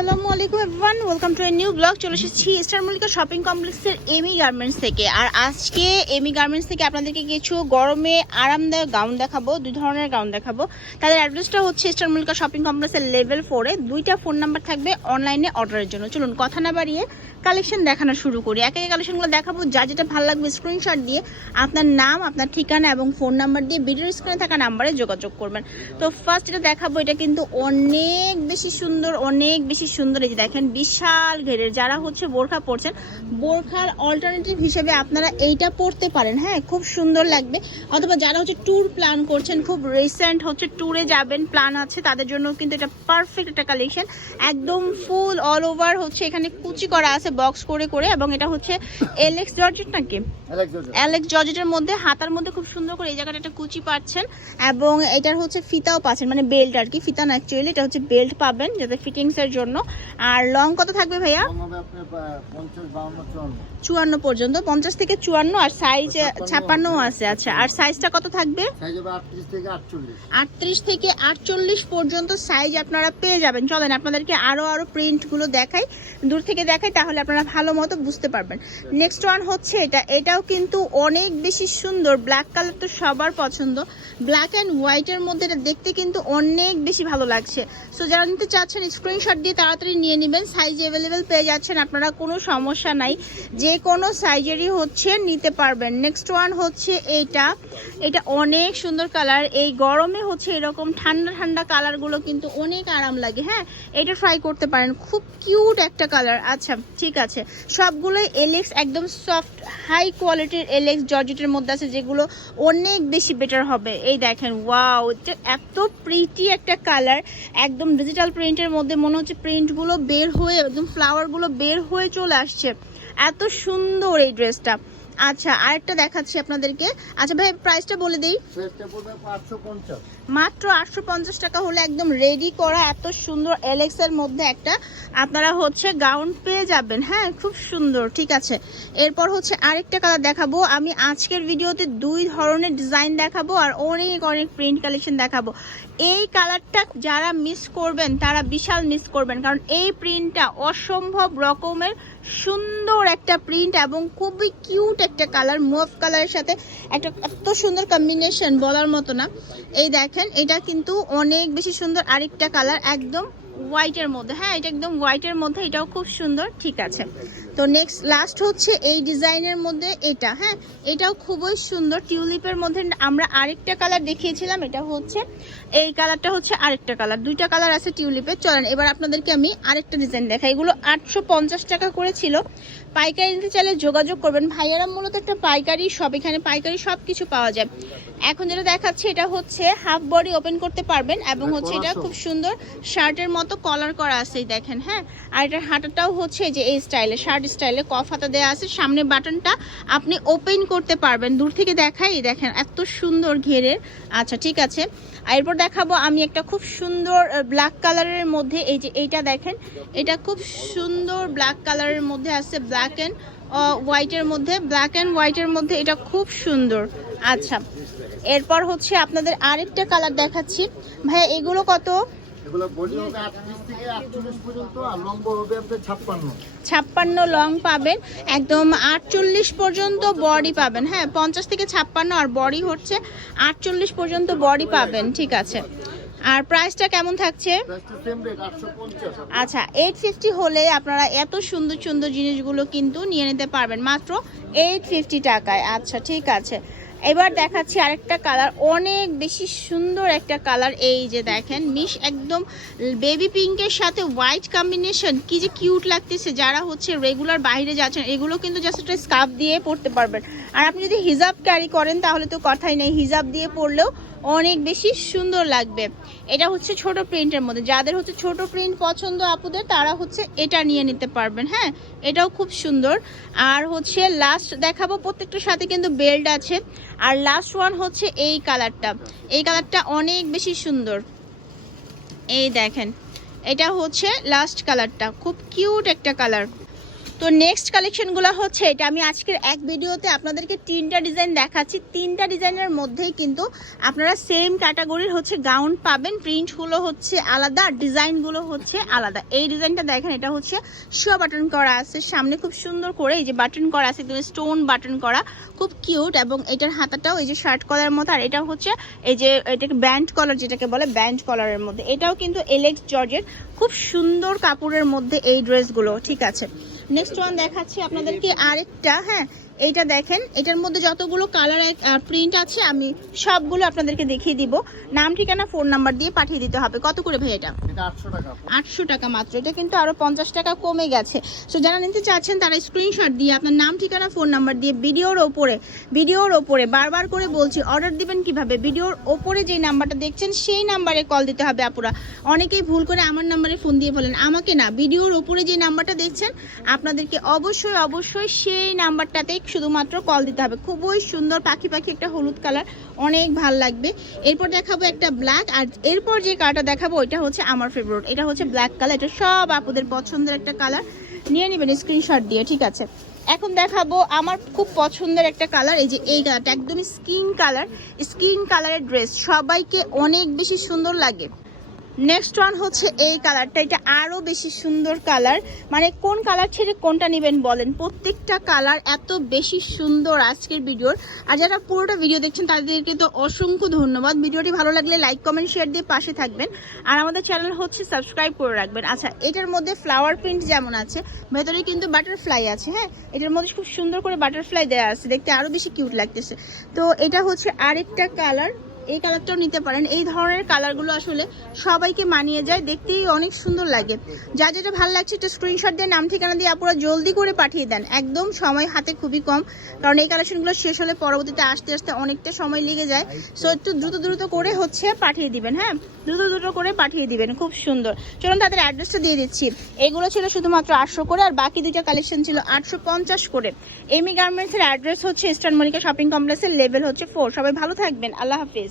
Welcome new চলে এসেছি shopping কমপ্লেক্সের গার্মেন্টস থেকে। আর আজকে গার্মেন্টস থেকে আপনাদেরকে কিছু গরমে আরামদায়ক গাউন ধরনের গাউন দেখাবো। তাদের অ্যাড্রেসটা হচ্ছে শপিং কমপ্লেক্সের লেভেল ফোরে দুইটা ফোন নাম্বার থাকবে অনলাইনে অর্ডারের জন্য। চলুন কথা না বাড়িয়ে কালেকশন দেখানো শুরু করি। একে একে কালেকশনগুলো দেখাবো, যা যেটা ভালো লাগবে স্ক্রিনশট দিয়ে আপনার নাম, আপনার ঠিকানা এবং ফোন নাম্বার দিয়ে ভিডিওর স্ক্রিনে থাকা নাম্বারে যোগাযোগ করবেন। তো ফার্স্ট এটা দেখাবো, এটা কিন্তু অনেক বেশি সুন্দর, অনেক বেশি সুন্দর এই যে দেখেন বিশাল ঘেরের যারা হচ্ছে বোরখা পরছেন বোরখার অল্টারনেটিভ হিসেবে আপনারা এইটা পরতে পারেন। হ্যাঁ খুব সুন্দর লাগবে। অথবা যারা হচ্ছে ট্যুর প্ল্যান করছেন খুব রিসেন্ট হচ্ছে ট্যুরে যাবেন প্ল্যান আছে তাদের জন্য কিন্তু এটা পারফেক্ট একটা কালেকশন একদম ফুল অল ওভার হচ্ছে এখানে কুচি করা আছে বক্স করে করে এবং এটা হচ্ছে এলেক্স জর্জেট নাকি অ্যালেক্স জর্জেটের মধ্যে হাতার মধ্যে খুব সুন্দর করে এই জায়গাটা একটা কুচি পাচ্ছেন এবং এটার হচ্ছে ফিতাও পাচ্ছেন মানে বেল্ট আর কি ফিতা না অ্যাকচুয়ালি এটা হচ্ছে বেল্ট পাবেন যাতে ফিটিংস এর আর লং কত থাকবে ভাইয়া? চুয়ান্ন পর্যন্ত পঞ্চাশ থেকে চুয়ান্ন আর সাইজ ছাপ্পান্নও আছে। আচ্ছা আর সাইজটা কত থাকবে? আটত্রিশ থেকে আটচল্লিশ। পর্যন্ত সাইজ আপনারা পেয়ে যাবেন। চলেন আপনাদেরকে আরও আরও প্রিন্টগুলো দেখাই। দূর থেকে দেখাই তাহলে আপনারা ভালো মতো বুঝতে পারবেন। নেক্সট ওয়ান হচ্ছে এটা। এটাও কিন্তু অনেক বেশি সুন্দর। ব্ল্যাক কালার তো সবার পছন্দ। ব্ল্যাক অ্যান্ড হোয়াইটের মধ্যে এটা দেখতে কিন্তু অনেক বেশি ভালো লাগছে। সো যারা নিতে চাচ্ছেন স্ক্রিনশট দিয়ে তাড়াতাড়ি নিয়ে নেবেন। সাইজ অ্যাভেলেবেল পেয়ে যাচ্ছেন, আপনারা কোনো সমস্যা নাই। যে কোনো সাইজেরই হচ্ছে, নিতে পারবেন। নেক্সট ওয়ান হচ্ছে এইটা। এটা অনেক সুন্দর কালার এই গরমে হচ্ছে এরকম ঠান্ডা ঠান্ডা কালারগুলো কিন্তু অনেক আরাম লাগে হ্যাঁ? এটা ট্রাই করতে পারেন। খুব কিউট একটা কালার আচ্ছা ঠিক আছে। সবগুলোই এলেক্স একদম সফট হাই কোয়ালিটির এলেক্স জর্জেটের মধ্যে আছে, যেগুলো অনেক বেশি বেটার হবে। এই দেখেন ওয়াও এত প্রিটি একটা কালার একদম ডিজিটাল প্রিন্টের মধ্যে মনে হচ্ছে প্রিন্টগুলো বের হয়ে একদম ফ্লাওয়ারগুলো বের হয়ে চলে আসছে। এত সুন্দর এই ড্রেসটা আচ্ছা আরেকটা দেখাচ্ছি আপনাদেরকে। আচ্ছা ভাই প্রাইসটা বলে দিই। মাত্র আটশো পঞ্চাশ টাকা হলে একদম রেডি করা এত সুন্দর এলেক্স এর মধ্যে একটা আপনারা হচ্ছে গাউন পেয়ে যাবেন। হ্যাঁ খুব সুন্দর ঠিক আছে। এরপর হচ্ছে আরেকটা কালার দেখাবো। আমি আজকের ভিডিওতে দুই ধরনের ডিজাইন দেখাবো আর অনেক অনেক প্রিন্ট কালেকশন দেখাবো। এই কালারটা যারা মিস করবেন তারা বিশাল মিস করবেন। কারণ এই প্রিন্টটা অসম্ভব রকমের সুন্দর একটা প্রিন্ট এবং খুবই কিউট একটা কালার মুভ কালারের সাথে একটা এত সুন্দর কম্বিনেশন বলার মতো না। এই দেখেন, এটা কিন্তু অনেক বেশি সুন্দর আরেকটা কালার একদম হোয়াইটের মধ্যে। হ্যাঁ এটা একদম হোয়াইটের মধ্যে, এটাও খুব সুন্দর, ঠিক আছে। তো নেক্সট লাস্ট হচ্ছে এই ডিজাইনের মধ্যে এটা। হ্যাঁ এটাও খুবই সুন্দর টিউলিপের মধ্যে আমরা আরেকটা কালার দেখিয়েছিলাম, এটা হচ্ছে, এই কালারটা হচ্ছে আরেকটা কালার দুইটা কালার আছে টিউলিপের চলেন, এবার আপনাদেরকে আমি আরেকটা ডিজাইন দেখাই। এগুলো আটশো পঞ্চাশ টাকা করে ছিল। পাইকারি নিতে চাইলে যোগাযোগ করবেন। ভাইয়ারা মূলত একটা পাইকারি সব এখানে পাইকারি সব কিছু পাওয়া যায়। এখন যেটা দেখাচ্ছে এটা হচ্ছে হাফ বডি ওপেন করতে পারবেন এবং হচ্ছে এটা খুব সুন্দর শার্টের মতো কলার করা আছে দেখেন হ্যাঁ? আর এটার হাতাটাও হচ্ছে যে এই স্টাইলে শার্ট স্টাইলে কফ হাতা দেওয়া আছে। সামনে বাটনটা আপনি ওপেন করতে পারবেন। দূর থেকে দেখাই দেখেন এত সুন্দর ঘেরের। আচ্ছা ঠিক আছে। আর এরপর দেখাবো আমি একটা খুব সুন্দর ব্ল্যাক কালারের মধ্যে এই যে এইটা দেখেন এটা খুব সুন্দর ব্ল্যাক কালারের মধ্যে আছে ব্ল্যাক অ্যান্ড হোয়াইটের মধ্যে ব্ল্যাক অ্যান্ড হোয়াইটের মধ্যে এটা খুব সুন্দর। আচ্ছা এরপর হচ্ছে আপনাদের আরেকটা কালার দেখাচ্ছি। ভাইয়া এগুলো কত? ছাপ্পান্ন। লং পাবেন একদম আটচল্লিশ পর্যন্ত বডি পাবেন। হ্যাঁ পঞ্চাশ থেকে ছাপ্পান্ন আর বডি হচ্ছে আটচল্লিশ পর্যন্ত বডি পাবেন ঠিক আছে। আর প্রাইসটা কেমন থাকছে? আচ্ছা এইট ফিফটি হলে আপনারা এত সুন্দর সুন্দর জিনিসগুলো কিন্তু নিয়ে নিতে পারবেন। মাত্র এইট ফিফটি টাকায়। আচ্ছা ঠিক আছে। এবার দেখাচ্ছি আরেকটা কালার অনেক বেশি সুন্দর একটা কালার এই যে দেখেন। মিশ একদম বেবি পিঙ্কের সাথে হোয়াইট কম্বিনেশন কি যে কিউট লাগতেছে। যারা হচ্ছে রেগুলার বাইরে যাচ্ছেন এগুলো কিন্তু জাস্ট একটা স্কার্ফ দিয়ে পরতে পারবেন। আর আপনি যদি হিজাব ক্যারি করেন তাহলে তো কথাই নেই। হিজাব দিয়ে পরলেও অনেক বেশি সুন্দর লাগবে। এটা হচ্ছে ছোট প্রিন্টের মধ্যে। যাদের হচ্ছে ছোট প্রিন্ট পছন্দ আপুদের, তারা হচ্ছে এটা নিয়ে নিতে পারবেন হ্যাঁ? এটাও খুব সুন্দর। আর হচ্ছে লাস্ট দেখাবো, প্রত্যেকটার সাথে কিন্তু বেল্ট আছে। আর লাস্ট ওয়ান হচ্ছে এই কালারটা এই কালারটা অনেক বেশি সুন্দর। এই দেখেন, এটা হচ্ছে লাস্ট কালারটা খুব কিউট একটা কালার তো নেক্সট কালেকশনগুলো হচ্ছে এটা। আমি আজকের এক ভিডিওতে আপনাদেরকে তিনটা ডিজাইন দেখাচ্ছি। তিনটা ডিজাইনের মধ্যেই কিন্তু আপনারা সেম ক্যাটাগরির হচ্ছে গাউন পাবেন। প্রিন্টগুলো হচ্ছে আলাদা ডিজাইনগুলো হচ্ছে আলাদা। এই ডিজাইনটা দেখেন, এটা হচ্ছে শো বাটন করা আছে। সামনে খুব সুন্দর করে এই যে বাটন করা আছে একদম স্টোন বাটন করা। খুব কিউট এবং এটার হাতাটাও এই যে শার্ট কলার মতো, আর এটা হচ্ছে এই যে, এটাকে ব্যান্ড কলার যেটাকে বলে ব্যান্ড কলারের মধ্যে। এটাও কিন্তু এলেক্স জর্জের খুব সুন্দর কাপড়ের মধ্যে এই ড্রেসগুলো ঠিক আছে? নেক্সট ওয়ান দেখাচ্ছি আপনাদেরকে আরেকটা হ্যাঁ এইটা দেখেন এটার মধ্যে যতগুলো কালার প্রিন্ট আছে আমি সবগুলো আপনাদেরকে দেখিয়ে দিব। নাম ঠিকানা ফোন নাম্বার দিয়ে পাঠিয়ে দিতে হবে। কত করে ভাই এটা? আটশো টাকা মাত্র। এটা কিন্তু আরও পঞ্চাশ টাকা কমে গেছে। সো যারা নিতে চাচ্ছেন তারা স্ক্রিনশট দিয়ে আপনার নাম ঠিকানা ফোন নাম্বার দিয়ে ভিডিওর ওপরে ভিডিওর ওপরে বারবার করে বলছি অর্ডার দিবেন কীভাবে? ভিডিওর ওপরে যে নাম্বারটা দেখছেন সেই নাম্বারে কল দিতে হবে আপুরা। অনেকেই ভুল করে আমার নাম্বারে ফোন দিয়ে বলেন। আমাকে না ভিডিওর ওপরে যে নাম্বারটা দেখছেন আপনাদেরকে অবশ্যই অবশ্যই সেই নাম্বারটাতে শুধুমাত্র কল দিতে হবে। খুবই সুন্দর পাখি পাখি একটা হলুদ কালার। অনেক ভালো লাগবে। এরপর দেখাবো একটা ব্ল্যাক আর এরপর যে কালারটা দেখাবো, ওইটা হচ্ছে আমার ফেভারিট এটা হচ্ছে ব্ল্যাক কালার এটা সব আপুদের পছন্দের একটা কালার নিয়ে নেবেন স্ক্রিনশট দিয়ে, ঠিক আছে? এখন দেখাবো আমার খুব পছন্দের একটা কালার এই যে এই কালারটা একদমই স্কিন কালার স্কিন কালারের ড্রেস সবাইকে অনেক বেশি সুন্দর লাগে। নেক্সট ওয়ান হচ্ছে এই কালারটা এটা আরও বেশি সুন্দর কালার মানে কোন কালার ছেড়ে কোনটা নেবেন বলেন? প্রত্যেকটা কালার এত বেশি সুন্দর আজকের ভিডিওর আর যারা পুরোটা ভিডিও দেখছেন, তাদেরকে তো অসংখ্য ধন্যবাদ। ভিডিওটি ভালো লাগলে লাইক কমেন্ট শেয়ার দিয়ে পাশে থাকবেন। আর আমাদের চ্যানেল হচ্ছে সাবস্ক্রাইব করে রাখবেন। আচ্ছা এটার মধ্যে ফ্লাওয়ার প্রিন্ট যেমন আছে, ভেতরে কিন্তু বাটারফ্লাই আছে হ্যাঁ? এটার মধ্যে খুব সুন্দর করে বাটারফ্লাই দেওয়া আছে। দেখতে আরও বেশি কিউট লাগতেছে। তো এটা হচ্ছে আরেকটা কালার এই কালারটাও নিতে পারেন। এই ধরনের কালারগুলো আসলে সবাইকে মানিয়ে যায়। দেখতেই অনেক সুন্দর লাগে। যা যেটা ভালো লাগছে, একটা স্ক্রিনশট দিয়ে নাম ঠিকানা দিয়ে আপুরা জলদি করে পাঠিয়ে দেন। একদম সময় হাতে খুবই কম। কারণ এই কালেকশনগুলো শেষ হলে পরবর্তীতে আসতে আসতে অনেকটা সময় লেগে যায়। সো একটু দ্রুত দ্রুত করে হচ্ছে পাঠিয়ে দিবেন হ্যাঁ? দ্রুত দ্রুত করে পাঠিয়ে দিবেন। খুব সুন্দর। চলুন তাদের অ্যাড্রেসটা দিয়ে দিচ্ছি। এগুলো ছিল শুধুমাত্র আটশো করে আর বাকি দুইটা কালেকশন ছিল আটশো পঞ্চাশ করে। এমি গার্মেন্টসের অ্যাড্রেস হচ্ছে ইস্টার্ন মনিকা শপিং কমপ্লেক্সের লেভেল হচ্ছে ফোর সবাই ভালো থাকবেন। আল্লাহ হাফিজ।